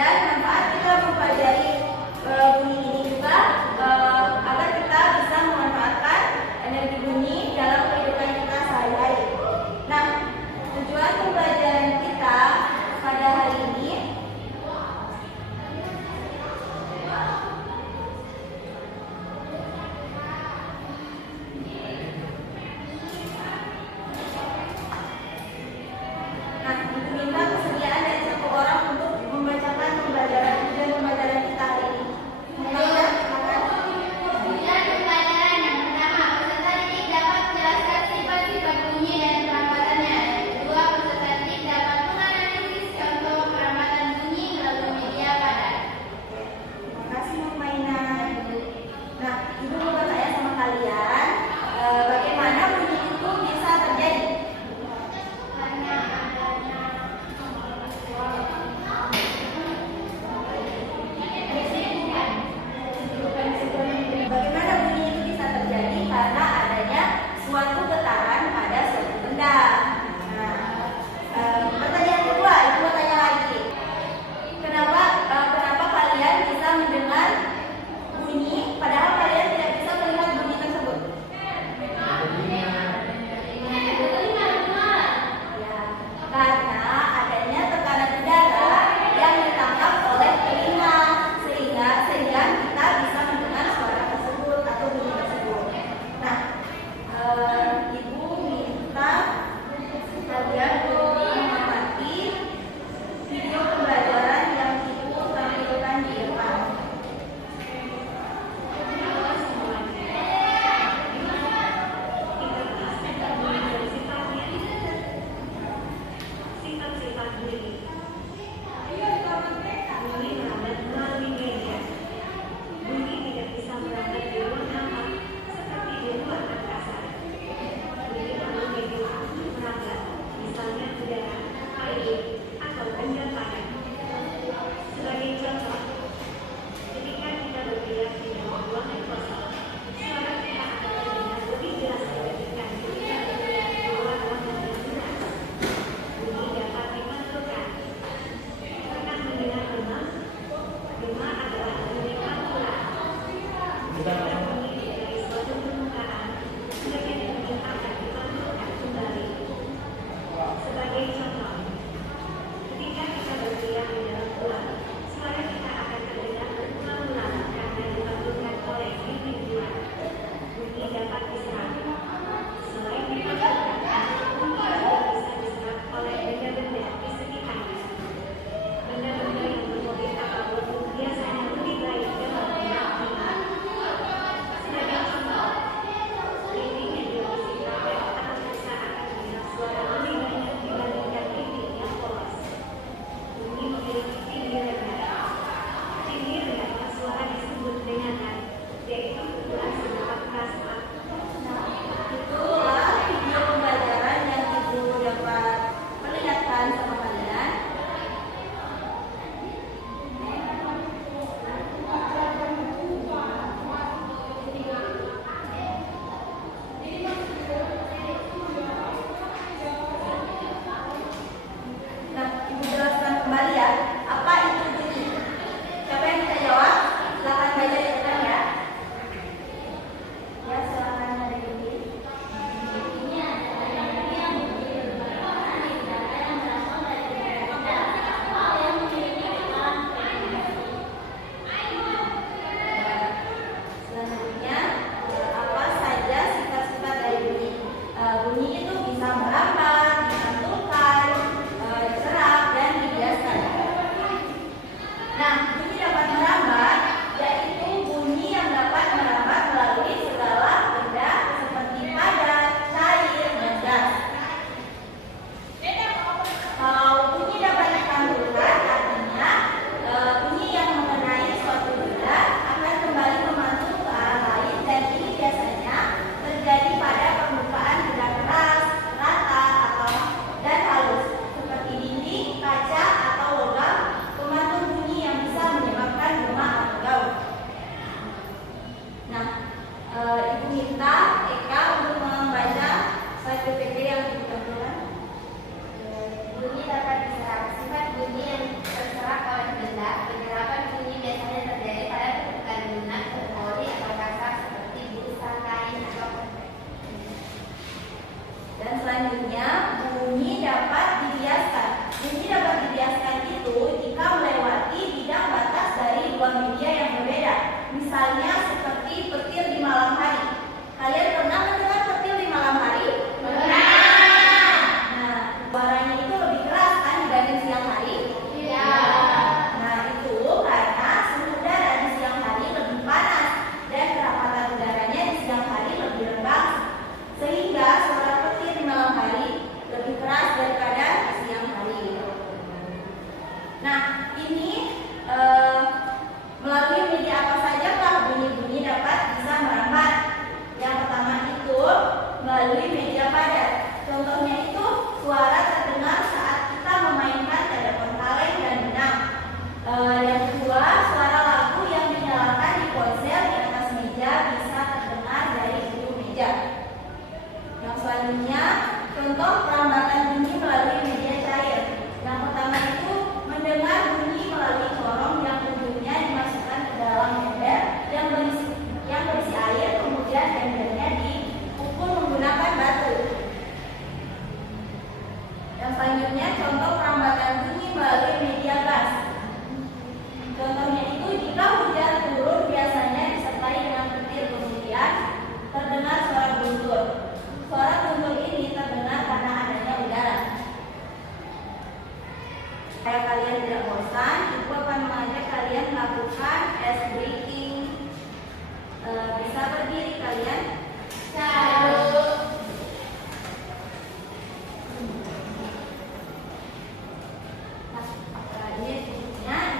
Dan manfaat kita mempelajari bunyi ini juga agar kita bisa memanfaatkan energi bunyi dalam kehidupan kita sehari-hari. Nah, tujuan pembelajaran kita pada hari ini meminta kesediaan dari satu orang untuk membacakan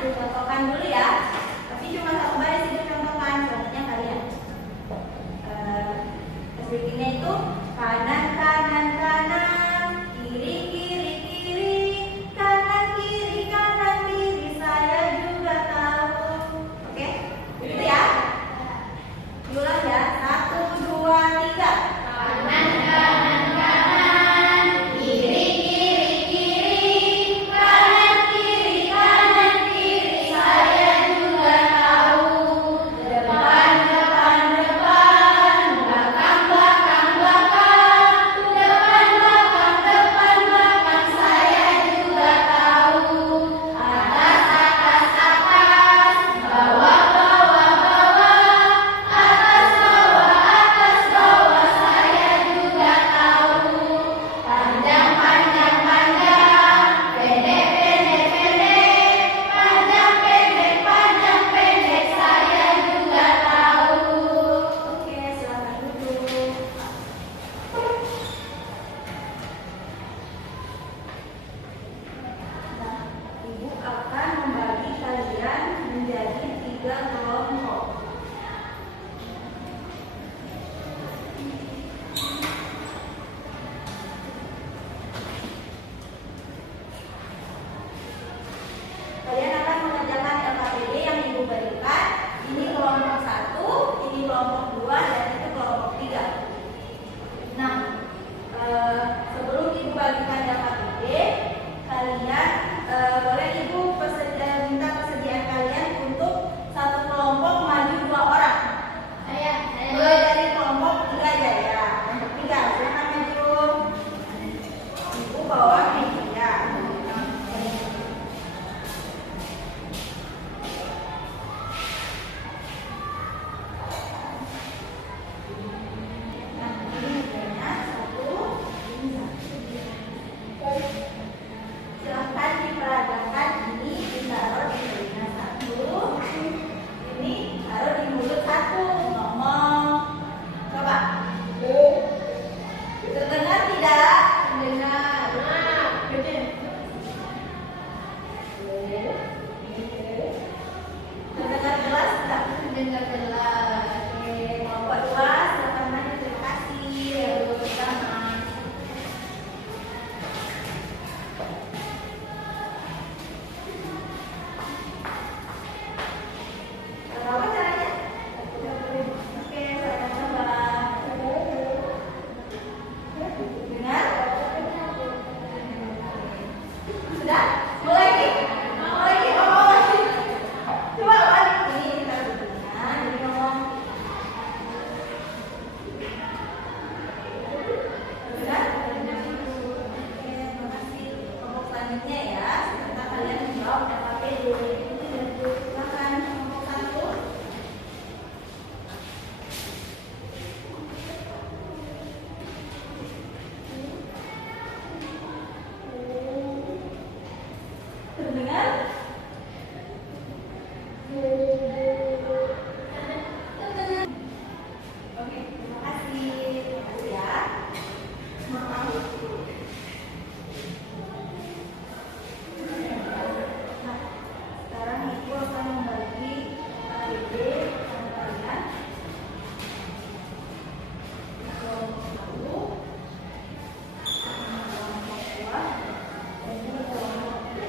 dicontohkan dulu ya. Tapi cuma satu baris dicontohkan, selanjutnya kalian. Sedikitnya itu kanan kanan kanan, kiri kiri kiri, kanan kiri saya juga tahu. Oke, itu ya. Diulang ya, 1, 2, 3. Kanan kanan kanan, kiri kiri kiri, kanan kiri saya juga tahu. Depan depan depan, belakang belakang belakang, depan belakang saya juga tahu. Atas atas atas, bawah bawah bawah, atas bawah saya juga tahu. Panjang panjang panjang, pendek pendek pendek, panjang pendek saya juga tahu. Oke, silakan duduk. Nah, Ibu akan membagi kalian menjadi 3 kelompok. Kalian akan mengerjakan LKPD yang Ibu berikan. Ini kelompok 1, ini kelompok 2, dan itu kelompok 3. Nah, sebelum Ibu bagikan LKPD, kalian boleh Ibu minta persediaan kalian untuk satu kelompok maju 2 orang. Mulai dari kelompok 3 aja ya. Kelompok 3, silakan maju. Ibu bawa media. Nah, ini medianya 1, ini 1. Silahkan diperagakan, ini ditaruh di telinga 1, ini taruh di mulut 1, ngomong. Coba. Terdengar tidak? Terdengar. Terdengar jelas tidak? Terdengar jelas. Oke, kelompok 2, silakan maju. Terima kasih. Duduk bersama. Apa caranya? Oke, saya coba. Dengar? Sudah? Mau lagi? Mau lagi? Oh, mau lagi. Coba balik. Ini kita duduknya. Jadi ngomong. Sudah? Oke, terima kasih. Kelompok selanjutnya ya. Sebentar kalian menjawab LKPD. Silakan kelompok 1. Terdengar? Oke, terima kasih. Terima kasih ya. Maaf. Nah, sekarang Ibu akan membagi KPD sama kalian. Kelompok 1, kelompok 2, dan juga kelompok 3.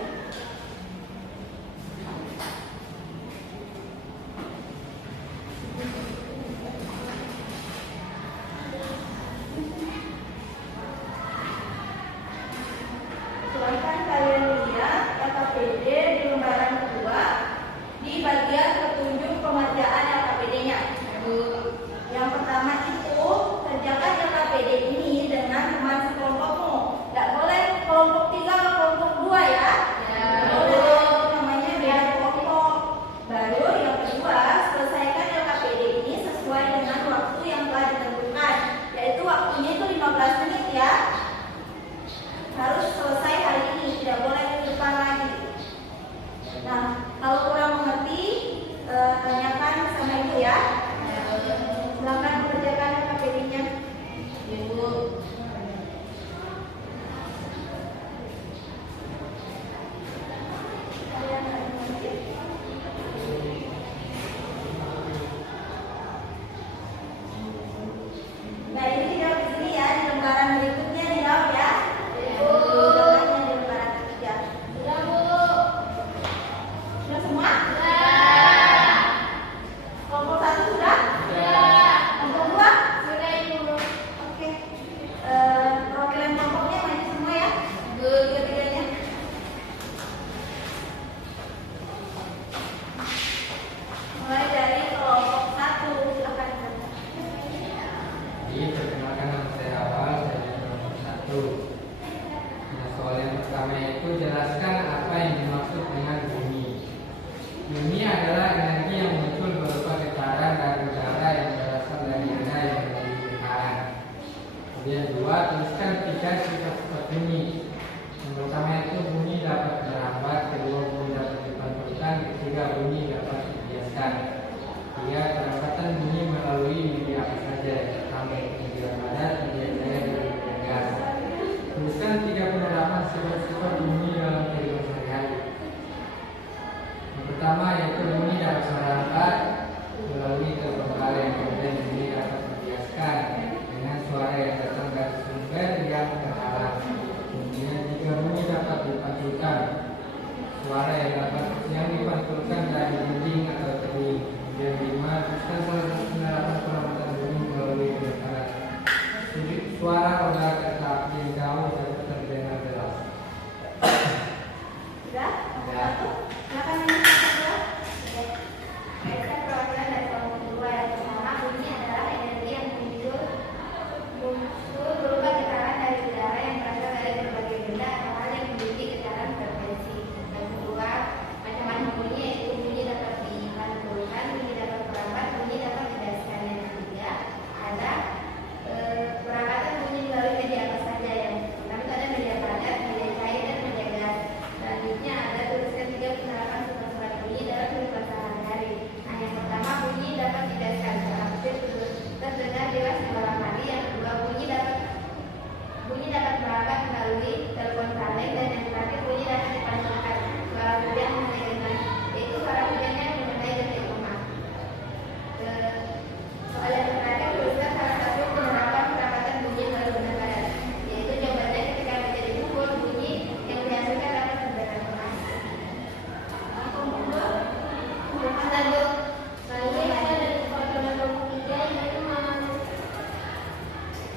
semua? Sudah. Kelompok 1 sudah? Sudah. Kelompok 2? Sudah, Ibu. Oke. Perwakilan kelompoknya maju semua ya. Tiga-tiganya. Mulai dari kelompok 1, silakan. Perkenalkan, nama saya Awal dari kelompok 1. Nah, soal yang pertama itu jelaskan apa yang dimaksud dengan bunyi. Bunyi adalah energi yang muncul berupa getaran dan udara yang berasal dari benda yang menjadi getaran. Kemudian 2, tuliskan 3 sifat-sifat bunyi. Yang pertama itu bunyi dapat merambat, kedua bunyi dapat dipantulkan, ketiga bunyi dapat dibiaskan. 3, perambatan bunyi melalui media apa saja, pertama itu media padat, media cair, dan media gas. Tuliskan 3 penerapan sifat-sifat bunyi dalam kehidupan sehari-hari. Yang pertama yaitu bunyi dapat merambat melalui telepon kaleng, kemudian bunyi dapat dibiaskan dengan suara yang datang dari sumber yang terhalang. Kemudian 3, bunyi dapat dipantulkan, suara yang dipantulkan dari dinding atau tebing. Kemudian 5, tuliskan salah satu penerapan perambatan bunyi melalui getaran. Suara roda kereta api yang jauh dapat terdengar jelas. Sudah? Silakan yang kedua. Saya perwakilan dari kelompok 2. Yang pertama, bunyi adalah energi yang muncul berupa getaran dari udara yang berasal dari berbagai benda atau hal yang memiliki getaran frekuensi. Yang kedua, macam-macam bunyi yaitu bunyi dapat dipantulkan, bunyi dapat merambat, bunyi dapat dibiaskan. Yang ketiga, ada perambatan bunyi melalui media apa saja. Yang pertama itu ada media padat, media cair, dan media gas. Selanjutnya ada tuliskan 3 penerapan sifat-sifat bunyi dalam kehidupan sehari-hari. Nah, yang pertama, bunyi dapat dibiaskan, hampir terdengar jelas di malam hari. Yang kedua, bunyi dapat merambat melalui telepon kaleng, dan yang terakhir bunyi dapat dipantulkan, suara hujan mendengar, yaitu suara hujan yang menyertai detik rumah. Soal yang terakhir, tuliskan salah satu penerapan perambatan bunyi melalui benda padat, yaitu jawabannya ketika menjadi pukul, bunyi yang dihasilkan dapat terdengar keras. Lanjut.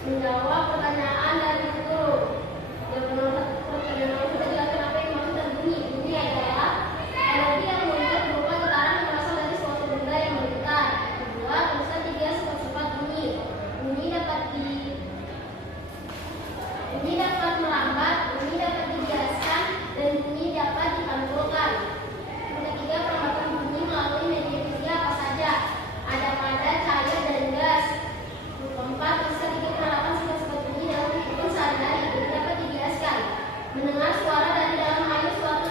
Menjawab pertanyaan dari guru. Yang pertanyaan kita jelaskan apa yang dimaksud dengan bunyi. Bunyi adalah energi yang muncul berupa getaran yang berasal dari suatu benda yang bergetar. Kedua, tuliskan 3 sifat-sifat bunyi. Bunyi dapat merambat, bunyi dapat dibiaskan, dan bunyi dapat dipantulkan. Yang ketiga, perambatan bunyi melalui media fisika apa saja. Ada padat, cair, dan gas. Keempat, tuliskan 3 penerapan sifat-sifat bunyi dalam kehidupan sehari-hari. Bunyi dapat dibiaskan, mendengar suara dari dalam air, suara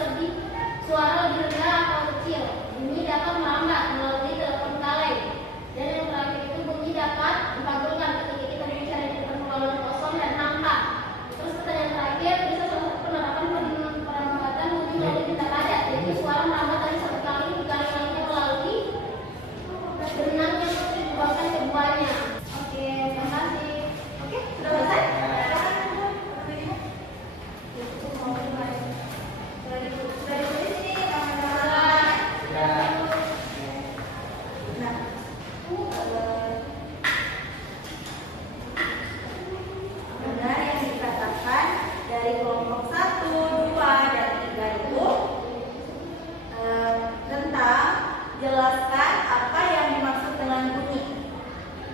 lebih rendah atau kecil. Bunyi dapat merambat melalui telepon kaleng. Dan yang terakhir itu bunyi dapat dipantulkan ketika kita berbicara di depan ruangan kosong dan hampa. Terus pertanyaan terakhir, tuliskan salah satu penerapan perambatan bunyi melalui benda padat, yaitu suara merambat dari satu kali ke kali lainnya melalui benang yang dibuangkan keduanya. Oke, terima kasih. Oke, sudah selesai? Sudah ditulis ini kawan-kawan. Nah, benar yang dikatakan dari kelompok 1, 2, dan 3 itu tentang jelaskan apa yang dimaksud dengan bunyi.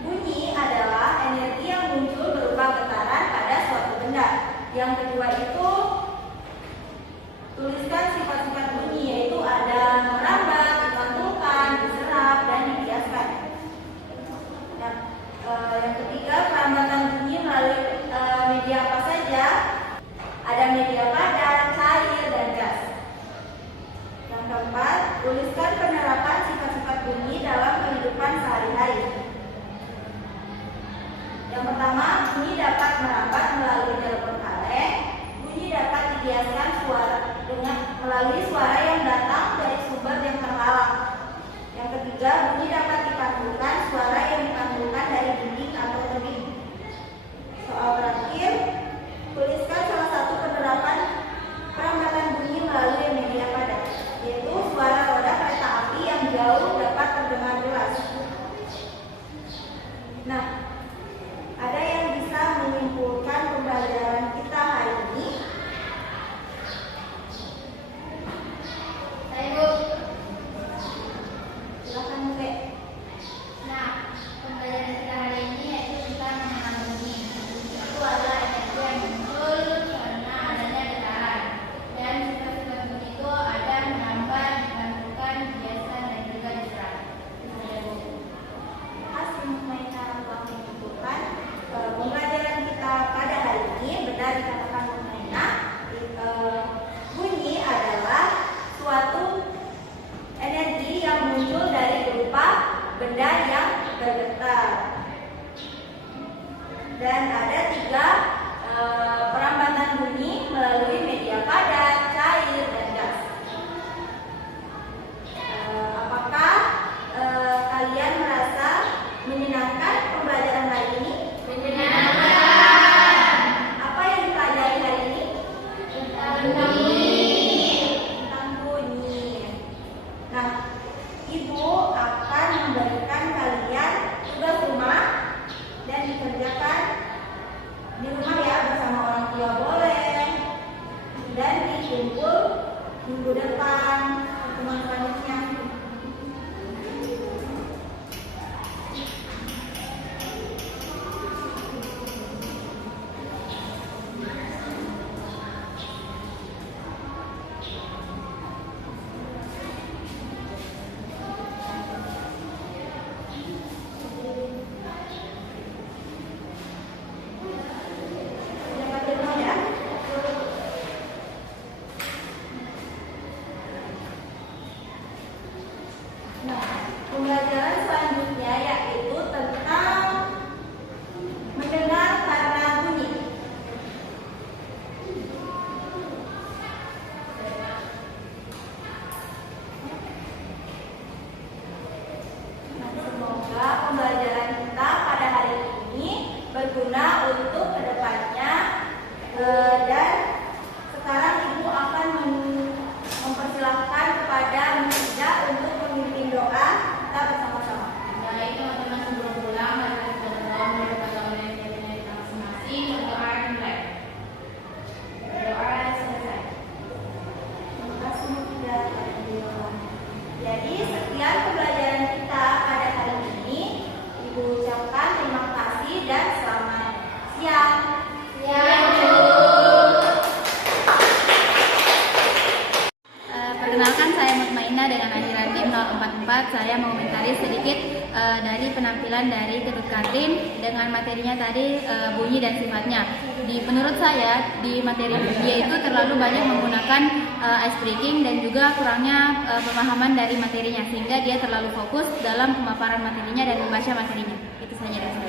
Bunyi adalah energi yang muncul berupa getaran pada suatu benda. Yang kedua itu tuliskan sifat-sifat bunyi, yaitu ada merambat, dipantulkan, diserap, dan dibiaskan. Nah, yang ketiga, perambatan bunyi melalui media apa saja. Ada media padat, cair, dan gas. Yang keempat, tuliskan penerapan sifat-sifat bunyi dalam kehidupan sehari-hari. Yang pertama, bunyi dapat merambat melalui telepon kaleng. Bunyi dapat dibiaskan melalui suara yang datang dari sumber yang terhalang. Yang ketiga, bunyi dapat dipantulkan, suara yang dipantulkan dari dinding atau tebing. Soal terakhir, tuliskan salah satu penerapan perambatan bunyi melalui media padat, yaitu suara roda kereta dan ada 3 perambatan bunyi melalui media padat, cair, dan gas. Apakah kalian merasa menyenangkan pembelajaran hari ini? Menyenangkan. Apa yang dipelajari hari ini? Tentang bunyi. Nah, Ibu akan memberikan kalian tugas rumah dan dikerjakan di rumah ya, bersama orang tua boleh, dan dikumpul minggu depan pertemuan selanjutnya. Nah, pembelajaran selanjutnya yaitu tentang mendengar karena bunyi. Nah, semoga pembelajaran kita pada hari ini berguna untuk kedepannya, dan sekarang Ibu akan mempersilahkan kepada Mija untuk memimpin doa kita bersama-sama. Baik teman-teman, sebelum pulang mari kita berdoa kepada Allah yang kita masing-masing. Berdoa dimulai. Berdoa selesai. Terima kasih Mija. Jadi sekian pembelajaran kita pada hari ini. Ibu ucapkan terima kasih dan selamat siang. Perkenalkan, saya Mutmainah dengan akhiran tim 044. Saya mau komentari sedikit dari penampilan dari Ketut Kantin dengan materinya tadi, bunyi dan sifatnya. Menurut saya di materi dia itu terlalu banyak menggunakan ice breaking dan juga kurangnya pemahaman dari materinya, sehingga dia terlalu fokus dalam pemaparan materinya dan membaca materinya. Itu saja dari saya.